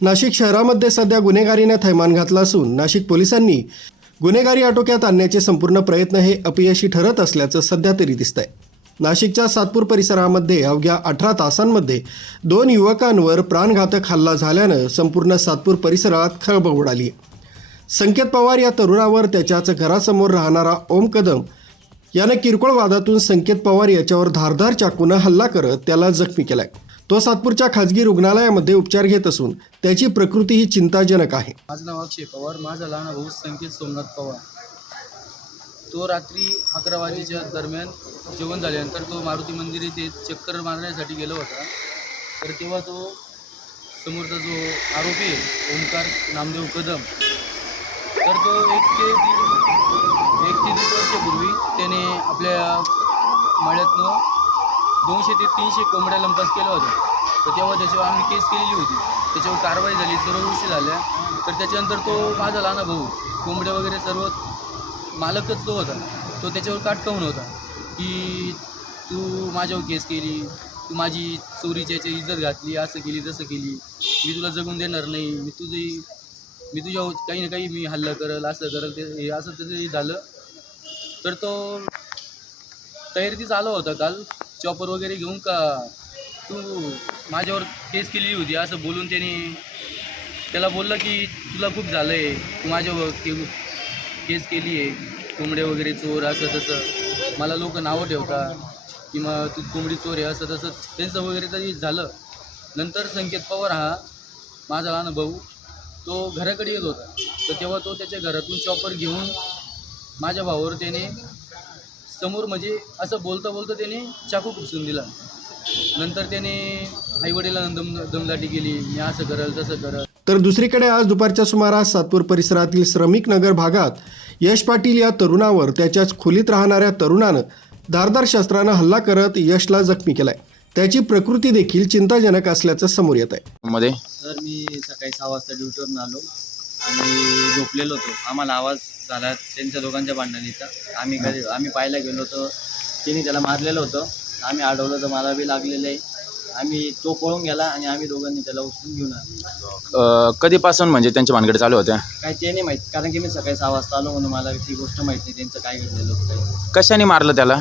नाशिक शहरामध्ये सध्या गुन्हेगारीने थैमान घातला असून नाशिक पोलिसांनी गुन्हेगारी आटोक्यात आणण्याचे संपूर्ण प्रयत्न हे अपयशी ठरत असल्याचं सध्या तरी दिसतंय. नाशिकच्या सातपूर परिसरामध्ये अवघ्या अठरा तासांमध्ये दोन युवकांवर प्राणघातक हल्ला झाल्यानं संपूर्ण सातपूर परिसरात खळबळ उडाली. संकेत पवार या तरुणावर त्याच्याच घरासमोर राहणारा ओम कदम यानं किरकोळ वादातून संकेत पवार याच्यावर धारधार चाकूनं हल्ला करत त्याला जखमी केलाय. तो सातपूरच्या खाजगी रुग्णालयामध्ये उपचार घेत असून त्याची प्रकृती ही चिंताजनक आहे. माझं नाव अक्षय पवार माझा लहान भाऊ संकेत सोमनाथ पवार. तो रात्री अकरा वाजेच्या दरम्यान जेवण झाल्यानंतर तो मारुती मंदिर येथे चक्कर मारण्यासाठी गेला होता. तर तेव्हा तो समोरचा जो आरोपी आहे ओंकार नामदेव कदम तर तो एक ते दीड एक ते दीड वर्षापूर्वी त्याने आपल्या मळ्यातनं दोनशे ते तीनशे कोंबड्या लंपास केला होता तर तेव्हा त्याच्यावर आम्ही केस केलेली होती. त्याच्यावर कारवाई झाली सर्व गोष्टी झाल्या. तर त्याच्यानंतर तो माझा लहान भाऊ कोंबड्या वगैरे सर्व मालकच तो होता. तो त्याच्यावर काटकावून होता की तू माझ्यावर केस केली तू माझी चोरीच्या याची इज्जत घातली असं केली तसं केली. मी तुला जगून देणार नाही. मी तुझी मी तुझ्या हो-, काही ना काही मी हल्ला करल असं करल ते हे असं तसं झालं. तर तो तयारीतीच आला होता काल. चॉपर वगैरे घेऊन का तू माझ्यावर केस केली होती असं बोलून त्याने त्याला बोललं की तुला खूप झालं आहे तू माझ्यावर के केस केली आहे कोंबडे वगैरे चोर असं तसं. मला लोक नावं ठेवतात की मग तू कोंबडी चोर आहे असं तसं. त्यांचं वगैरे तरी झालं. नंतर संकेत पवार हा माझा लहान भाऊ तो घराकडे येत होता. तर तेव्हा तो त्याच्या घरातून चॉपर घेऊन माझ्या भावावर त्याने समोर म्हणजे असं बोलता बोलता त्याने चाकू खुपसून दिला. नंतर त्याने आईवडिलांना दम दमदाटी केली मी असं करल तसं करल. तर दुसरीकडे आज दुपारच्या सुमारास सातपूर परिसरातील श्रमिक नगर भागात यश पाटील या तरुणावर त्याच्याच खोलीत राहणाऱ्या तरुणानं धारदार शस्त्रानं हल्ला करत यशला जखमी केलाय. त्याची प्रकृती देखील चिंताजनक असल्याचं समोर येत आहे मध्ये सर मी सकाळी सहा वाजता ड्युटीवरून आलो. आणि झोपलेलो होतो. आम्हाला आवाज झाला त्यांच्या दोघांच्या भांडणीचा. आम्ही घरी आम्ही पाहायला गेलो होतो. त्यांनी त्याला मारलेलं होतं. आम्ही अडवलं तर मला बी लागलेलं आहे. आम्ही तो पळून गेला आणि आम्ही दोघांनी त्याला उचलून घेऊन आलो. अं, कधीपासून म्हणजे त्यांच्या भानगडी चालू होत्या? काय ते नाही माहीत. कारण की मी सकाळी सहा वाजता आलो म्हणून मला ती गोष्ट माहीत नाही. त्यांचं काय घडलेलं होतं काही कशाने मारलं त्याला?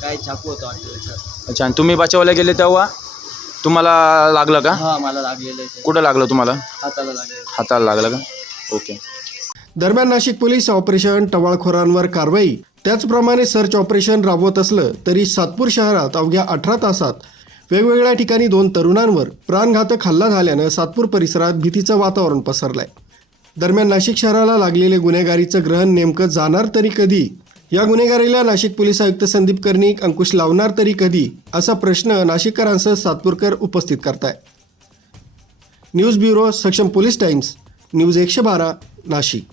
काय चाकू होतं वाटतं त्याच्यात अच्छा आणि तुम्ही बचावला गेले तेव्हा? तुम्हाला लागलं का? हा मला लागलेलं आहे. ते. कुठं लागलं तुम्हाला? हाताला लागलेलं. हाताला लागलं का? ओके. दरम्यान नाशिक पोलीस ऑपरेशन टवाळखोरांवर कारवाई. त्याचप्रमाणे सर्च ऑपरेशन राबवत असलं तरी सातपूर शहरात अवघ्या अठरा तासात वेगवेगळ्या ठिकाणी दोन तरुणांवर प्राणघातक हल्ला झाल्यानं सातपूर परिसरात भीतीचं वातावरण पसरलंय. दरम्यान नाशिक शहराला लागलेले गुन्हेगारीचं ग्रहण नेमकं जाणार तरी कधी? या गुन्हेगारीला नाशिक पोलीस आयुक्त संदीप कर्णिक अंकुश लावणार तरी कधी? असा प्रश्न नाशिककरांसह सातपूरकर उपस्थित करताय न्यूज ब्युरो सक्षम पोलीस टाइम्स. न्यूज एकशे बारा नाशिक.